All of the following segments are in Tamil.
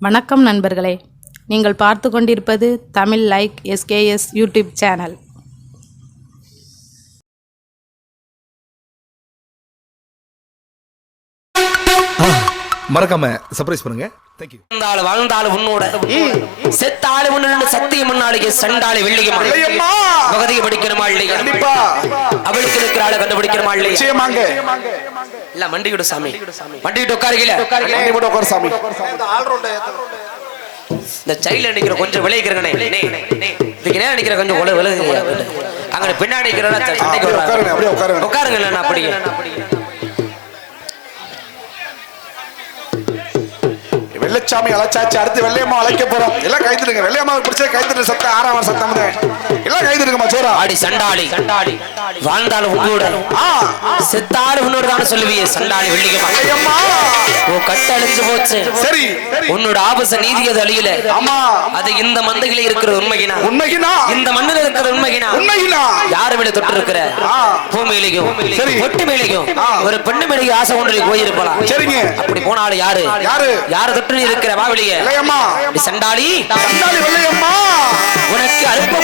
வணக்கம் நண்பர்களே. நீங்கள் பார்த்து கொண்டிருப்பது Tamil like SKS YouTube channel. மறக்காம சர்ப்ரைஸ் பண்ணுங்க. தேங்க்யூ உன்னோட செத்தாள் உன்னோட சத்தியம் முன்னாடிக்கு சண்டாளி வெள்ளியம்மா வெள்ளியம்மா. பகதியை படிக்கணுமா இல்லையா? கண்டிப்பா. அவளுக்கு இருக்கிற ஆளை கண்டுபிடிக்கணுமா இல்லையா? நிச்சயமாங்க. இல்ல சாமி. மண்டிக்கிட்டு உட்காருகல உட்காரு சாமி. இந்த சைல்ல நிக்கிற கொஞ்சம் விளைவிக்கிறனே இதுக்கு நேரம் நிக்கிற கொஞ்சம் உல விலகு அங்க பின்னாடி சண்டைக்கு வர்றாங்க. உட்காருங்க, அப்படியே உட்காருங்க. உட்காருங்க இல்ல அப்படியே. வெள்ளச்சாமி அழைச்சாச்சு அடுத்து வெள்ளையம்மா அழைக்க போறோம். எல்லாம் கைத்துடுங்க. வெள்ளையம்மா பிடிச்ச கைத்துட்டு சத்தம் ஆறாம் சத்தம். எல்லாம் கைத்துடுங்கம்மா சோரா. ஆடி சண்டாளி. சண்டாளி வாழ்ந்தாலும் உன்னோட. ஆ. செத்தாலும் உன்னோட தானே சொல்லுவியே சண்டாளி வெள்ளியம்மா. வெள்ளையம்மா உன் கட்ட அழிஞ்சு போச்சு. சரி. உன்னோட ஆபச நீதி அது அழியல? ஆமா அது இந்த மந்தையில இருக்கிற உண்மைகினா? உண்மைக்குனா இந்த மண்ணில் இருக்கிற உண்மைகினா? உண்மைக்குனா யாரு மேல தொட்டு இருக்கிற. பூமியிலையும் சரி. பொட்டு மேலையும். ஒரு பெண்ணு மேலையும் ஆசை ஒன்று போயிருப்பலாம். சரிங்க. அப்படி போனாலும் யாரு? யாரு? யாரு தொட்டு இருக்கிற வெள்ளையம்மா. சண்டாளி? சண்டாளி உனக்கு அழுப்ப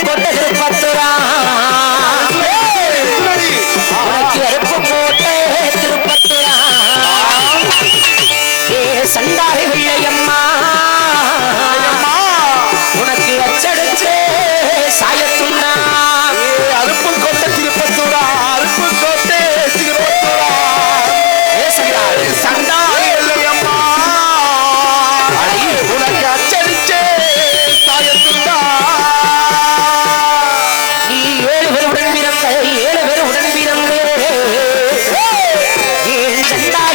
ஏன்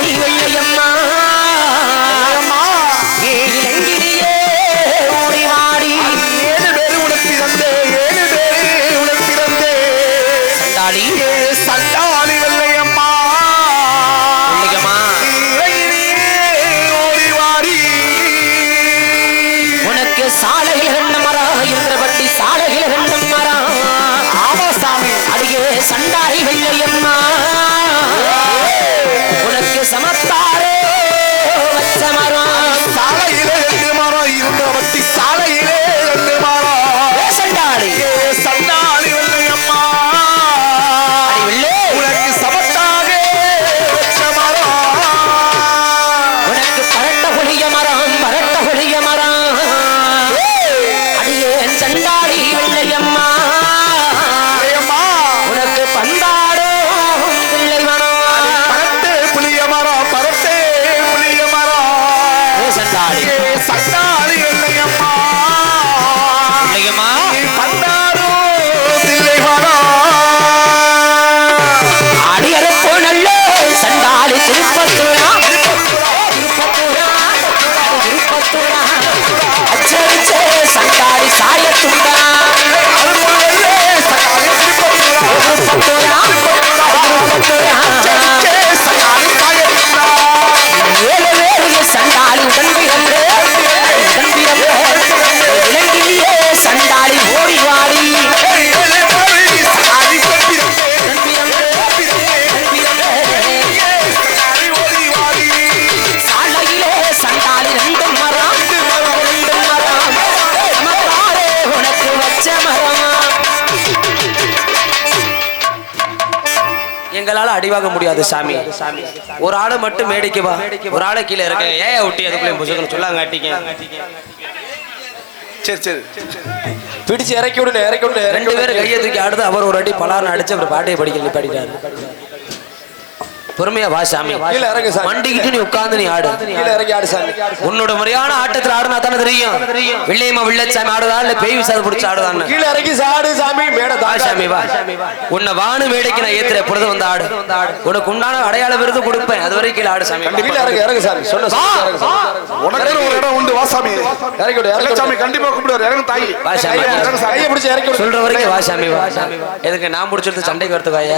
எங்களால அடி வாங்க முடியாது சாமி. ஒரு ஆளு மட்டும் மேடைக்கு வா. ஒரு ஆளு கீழே இருக்க ஏன் ஒட்டி அதுக்குள்ளே சொல்லாங்க சரி சரி. பிடிச்சு இறக்கி விடு இறக்கி விடு ரெண்டு பேரும் கையை தூக்கி ஆடுது. அவர் ஒரு அடி பலான்னு அடிச்சு அப்புறம் பாட்டையை படிக்க நிப்பாட்டிட்டாரு. பொறுமையா வா சாமி. கீழே இறங்கு சாமி. மண்டிக்கிட்டு நீ உட்கார்ந்து நீ ஆடு. கீழே இறங்கி ஆடு சாமி. உன்னோட முறையான ஆட்டத்துல ஆடுனா தானே தெரியும். வெள்ளையம்மா வில்லச்சாமி ஆடுதா? இல்ல பேய் விசாது பிடிச்சு ஆடுதான்னு. கீழே இறங்கி சாடு சாமி. மேட வா சாமி வா. உன்னை வானு மேடைக்கு நான் ஏத்துற பொழுது வந்து ஆடு. உனக்கு உண்டான அடையாள விருது கொடுப்பேன். அது வரைக்கும் கீழே ஆடு சாமி. கீழே இறங்கு இறங்கு சாமி. இறங்கு சாமி. உனக்கு ஒரு இடம் உண்டு. வா சாமி. இறக்கி விடு வெள்ளச்சாமி விடு. கண்டிப்பா கூப்பிடுவார். இறங்கு தாய். வா சாமி இறங்கு சாமி. பிடிச்சு இறக்கி சொல்ற வரைக்கும் வா சாமி வா. எதுக்கு நான் பிடிச்சிட்டு சண்டைக்கு வரத்துக்காய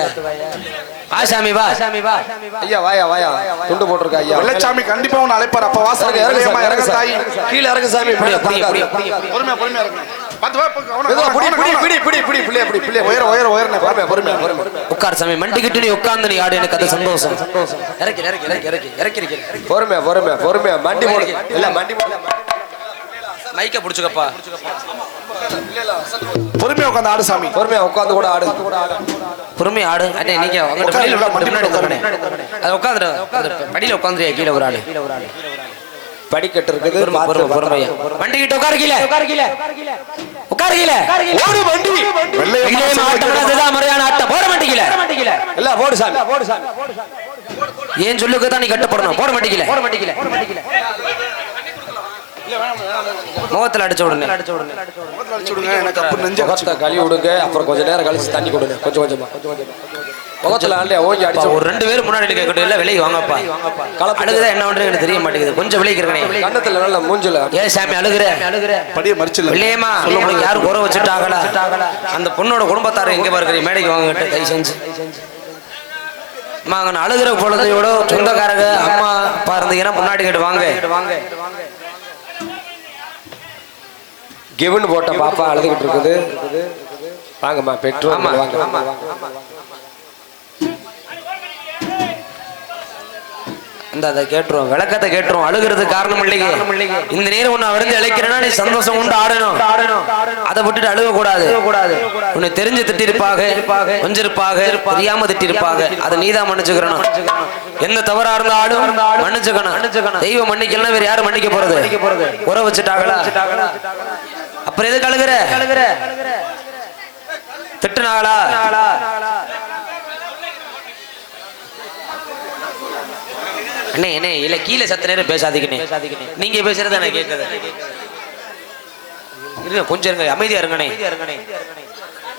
வா சாமி வா. சாமி வா ஐயா வாயா வாயா. துண்டு போட்டிருக்க ஐயா. வெள்ளச்சாமி கண்டிப்பா உன்னை அழைப்பார். அப்ப வா சாமி இறங்கு இறங்கு சாமி இறங்கு இறங்கு கீழே இறங்கு சாமி. பொறுமையா பொறுமையா பொறுமையா. உட்கார் சாமி மண்டிக்கிட்டு நீ உட்கார்ந்து நீ ஆடு எனக்கு அது சந்தோஷம். இறக்கி இறக்கி இறக்கி இறக்கி இறக்கி இறக்கி பொறுமையா பொறுமையா பொறுமையா. மண்டி போடு. இல்ல மண்டி போடு. மைக்க புடிச்சுக்கப்பா. பொறுமையா உட்காந்து ஆடு சாமி. பொறுமையா உட்காந்து கூட ஆடு. பொறுமை ஆடு. அண்ணே நீங்க அங்கிட்டு உட்காரு, மண்டி முன்னாடி உட்காரு. உட்காருண்ணே. அது உட்காந்துரு படியில உட்காந்துருயா கீழே ஒரு ஆளு. படிக்கட்டு இருக்குது பொறுமையா. வண்டி கிட்ட உட்காரு கீழே. உட்காரு கீழே. ஓடு வண்டி. வெள்ளையம்மா ஆட்டம் அதுதான் முறையான ஆட்டம். போட மாட்டீங்களே இல்ல போடு சாமி. போடு சாமி. ஏன் சொல்லுக்கு தான் நீ கட்டுப்படணும். போட மாட்டீங்களே போட மாட்டீங்களே முகத்துல அடிச்ச விடுங்க எனக்கு அப்ப நெஞ்ச முகத்தை கழுவி விடுங்க அப்புறம் கொஞ்ச நேரம் கழிச்சு தண்ணி கொடுங்க. கொஞ்சம் கொஞ்சமா கொஞ்சம் கொஞ்சமா முகத்துல ஆண்டே ஓங்கி அடிச்சு ஒரு ரெண்டு பேரும் முன்னாடி நிற்கட்டும் இல்ல விலைக்கு வாங்கப்பா. அழுகுதா என்ன பண்றது எனக்கு தெரிய மாட்டேங்குது. கொஞ்சம் விலைக்கு இருக்கனே கண்ணத்துல நல்ல மூஞ்சில. ஏன் சாமி அழுகுற. அழுகுற. படிய மறிச்சிடல இல்லையம்மா உங்களுக்கு யாரும் குறை வச்சுட்டாங்களா? அந்த பொண்ணோட குடும்பத்தார் எங்க பார்க்குறீங்க மேடைக்கு வாங்கிட்டு தயவு செஞ்சு. அம்மா அங்க நான் அழுகிற பொழுதையோட சொந்தக்காரங்க அம்மா அப்பா இருந்தீங்கன்னா முன்னாடி கேட்டு வாங்க. வாங்க. கிவன் போட்ட பாப்பா அழுதுகிட்டு இருக்குது. வாங்கம்மா பெட்ரோல் ஆமா வாங்க. இந்த அதை கேட்டுரும் விளக்கத்தை கேட்டுரும் அழுகிறது காரணம் இல்லைங்க இந்த நேரம் ஒண்ணு அவருந்து இழைக்கிறேன்னா நீ சந்தோஷம் உண்டு ஆடணும். அதை விட்டுட்டு அழுக கூடாது உன்னை தெரிஞ்சு திட்டிருப்பாக கொஞ்சிருப்பாக தெரியாம திட்டிருப்பாக. அதை நீதான் மன்னிச்சுக்கிறணும் எந்த தவறா இருந்தாலும் மன்னிச்சுக்கணும். தெய்வம் மன்னிக்கலாம் வேற யாரும் மன்னிக்க போறது? உற வச்சுட்டாங்களா? அப்புறம் எதுக்கு அழுகுற? திட்டுனாங்களா அண்ணே அண்ணே இல்ல கீழே சத்த நேரம் பேசாதீங்கண்ணே நீங்க பேசுறது எனக்கு கேட்குது இருங்க கொஞ்சம் இருங்க அமைதியா இருங்கண்ணே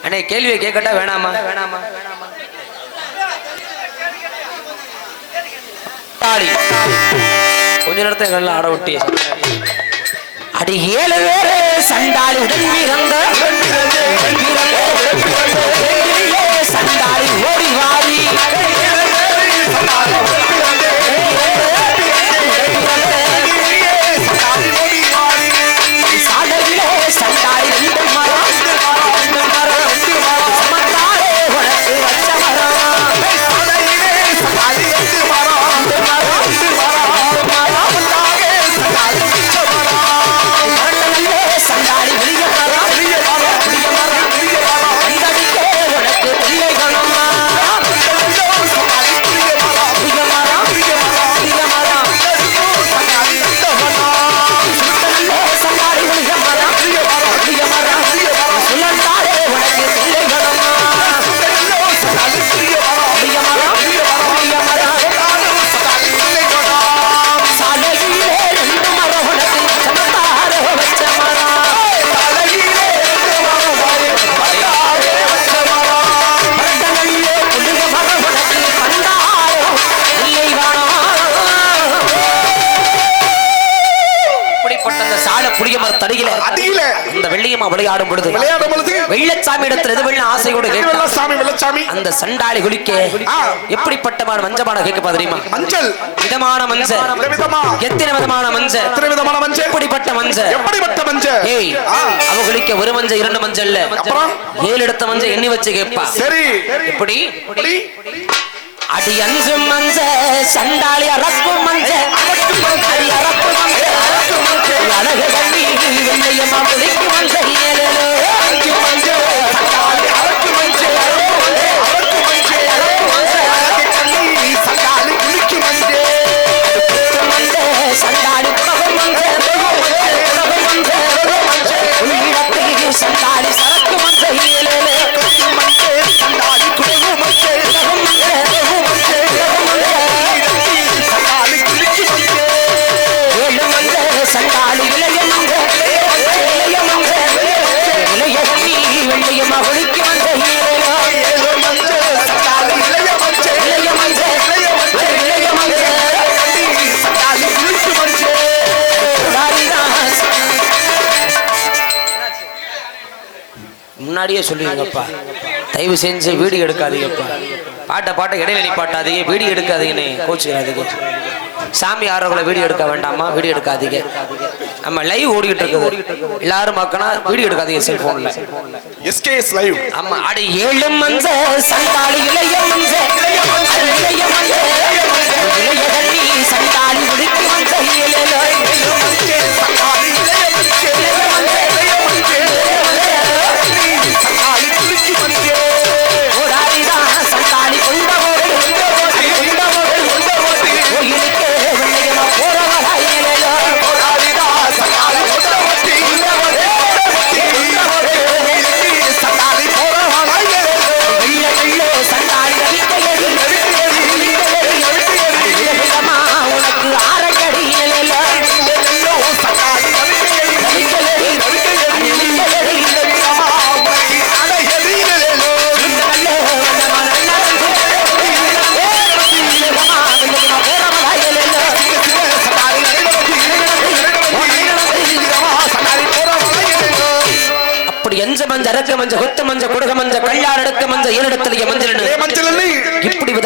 அண்ணே. கேள்வியை கேட்கட்டா வேணாமா? வேணாமா வேணாமா கொஞ்ச நேரத்தை எல்லாம் ஆட ஒட்டி அடி ஏழு பேரு சண்டாளி உடன் வீரங்க. இப்படிப்பட்ட அந்த சால புளிய மர தடியில அடியில. அந்த வெள்ளியம்மா விளையாடும் பொழுது விளையாடும் பொழுது வெள்ளச்சாமி இடத்துல எது வெள்ள ஆசையோடு வெள்ளசாமி வெள்ளச்சாமி. அந்த சண்டாளி குளிக்க. எப்படிப்பட்டமான மஞ்சமான கேட்க தெரியுமா? மஞ்சள். விதமான மஞ்சள். எத்தனை விதமான மஞ்சள்? எத்தனை விதமான மஞ்சள்? எப்படிப்பட்ட மஞ்சள்? எப்படிப்பட்ட மஞ்சள்? ஏய். அவ குளிக்க ஒரு மஞ்சள் இரண்டு மஞ்சள் இல்ல? ஏழு எடுத்த மஞ்சள் எண்ணி வச்சு கேட்பா. சரி. எப்படி? அடி அஞ்சு மஞ்ச சண்டாளி அரப்பு மஞ்ச அரப்பு முன்னாடியே சொல்லிருங்கப்பா தயவு செஞ்சு வீடியோ எடுக்காதீங்கப்பா. பாட்டை பாட்டை இடையில நிப்பாட்டாதீங்க வீடியோ எடுக்காதீங்கன்னு கோச்சுக்கிறாதீங்க. சாமி ஆரோக்கிய வீடியோ எடுக்க வேண்டாமா? வீடியோ எடுக்காதீங்க. நம்ம லைவ் ஓடிக்கிட்டு இருக்குது. எல்லாரும் பார்க்கணும் வீடியோ எடுக்காதீங்க செல்போன்ல எஸ்கேஎஸ் லைவ் ஆமா அடி ஏழு மஞ்ச சண்டாளி இளைய மஞ்ச இளைய மஞ்ச இளைய சண்டாளி முடிக்கு மஞ்ச இளைய கணக்கு மஞ்ச கொத்து மஞ்ச குடுக மஞ்ச கல்யாண எடுக்க மஞ்ச ஏனிடத்திலேயே மஞ்சள்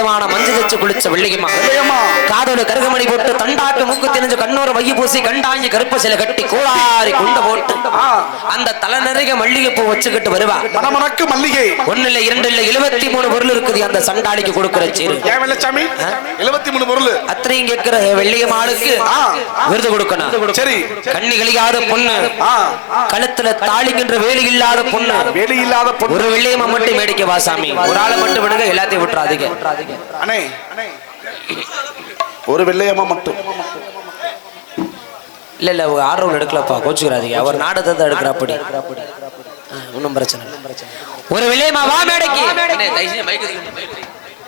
விதமான மஞ்சள் தச்சு குளிச்ச வெள்ளியம்மா. காதோடு கருகமணி போட்டு தண்டாட்டு மூக்கு திணிஞ்சு கண்ணூர வைய பூசி கண்டாங்கி கருப்பு சில கட்டி கோளாரி குண்ட போட்டு அந்த தலை நிறைய மல்லிகை பூ வச்சுக்கிட்டு வருவா. மணமணக்கு மல்லிகை. ஒண்ணு இல்ல இரண்டு இல்ல எழுபத்தி மூணு பொருள் இருக்குது அந்த சண்டாளிக்கு கொடுக்கிற சீரு. வெள்ளச்சாமி? எழுபத்தி மூணு பொருள். அத்தனையும் கேட்கிற வெள்ளியம்மாளுக்கு விருது கொடுக்கணும். சரி. கண்ணி கழியாத பொண்ணு. கழுத்துல தாளிக்கின்ற வேலி இல்லாத பொண்ணு. வேலி இல்லாத பொண்ணு. ஒரு வெள்ளியம்மா மட்டும் வேடிக்கை வாசாமி ஒரு ஆளை மட்டும் விடுங்க எல்லாத்தையும் விட்டுறாதீங்க. அண்ணே. ஒரு வெள்ளையம்மா மட்டும். இல்ல இல்ல ஆர்டர் எடுக்கலப்பா. கோச்சுக்கிறாதீங்க. அவர் நாடகத்தை எடுக்கிற அப்படி. ஒன்றும் பிரச்சனை. ஒரு வெள்ளையம்மா வா மேடைக்கு.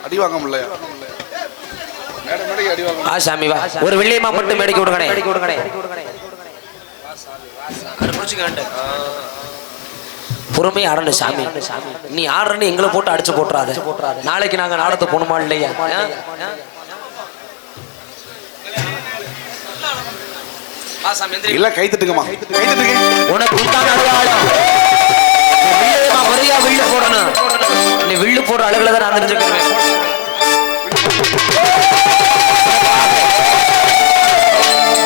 அடி வாங்க முடியல மேடைக்கு ஆ சாமி வா. ஒரு வெள்ளையம்மா மட்டும் மேடைக்கு விடுங்கண்ணே அது புடிச்சுக்கங்கன்ட்டு. பொறுமையா ஆடணும் சாமி. நீ ஆடுறன்னு எங்களை போட்டு அடிச்சு போட்டுறாத நாளைக்கு நாங்க நாடகத்தை போகணுமா இல்லையா. இல்ல கை தட்டுங்கம்மா. கை தட்டுங்க. உனக்கு வில்லு போடணும். நீ வில்லு போடுற அழகுல தான் நான் தெரிஞ்சுக்கிறேன்.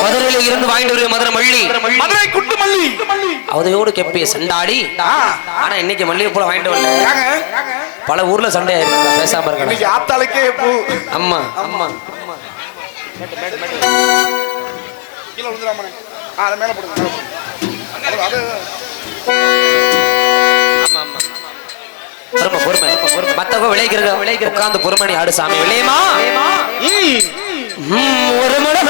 மதுரையில இருந்து வாங்கிட்டு வருவேன் மதுரை மல்லி. மதுரை குட்டு மல்லி. அவதையோடு கெப்பிய சண்டாடி. ஆனா இன்னைக்கு மல்லிகை பூல வாங்கிட்டு வரல பல ஊர்ல சண்டை ஆயிருக்கு. பேசாம ஆத்தாளுக்கே பூ. அம்மா அம்மா. கீழே விழுந்துடாமண்ணே ஆ அதை மேல போடுங்க மேல போடுங்க. அது பொறுமை பொறுமை பொறுமை. மத்தவங்க விளைக்கிறது விளைக்கிற உட்கார்ந்து பொறுமணி ஆடு சாமி. விளையுமா? ஒரு முறை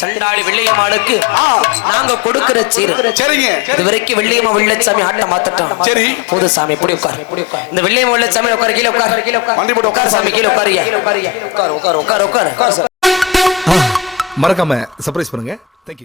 சண்டாளி வெள்ளையம்மாளுக்கு நாங்க கொடுக்கிற சீரு. சரிங்க. இது வரைக்கும் வெள்ளையம்மா வெள்ளச்சாமி ஆட்ட மாத்தட்டோம் சரி. போது சாமி இப்படி உட்கார். இந்த வெள்ளையம்மா வெள்ளச்சாமி உட்கார் கீழே உட்கார். கீழே உட்கார். சாமி கீழே உட்கார் உட்கார். உட்கார் உட்கார் உட்கார் மறக்காம சர்ப்ரைஸ் பண்ணுங்க. தேங்க்யூ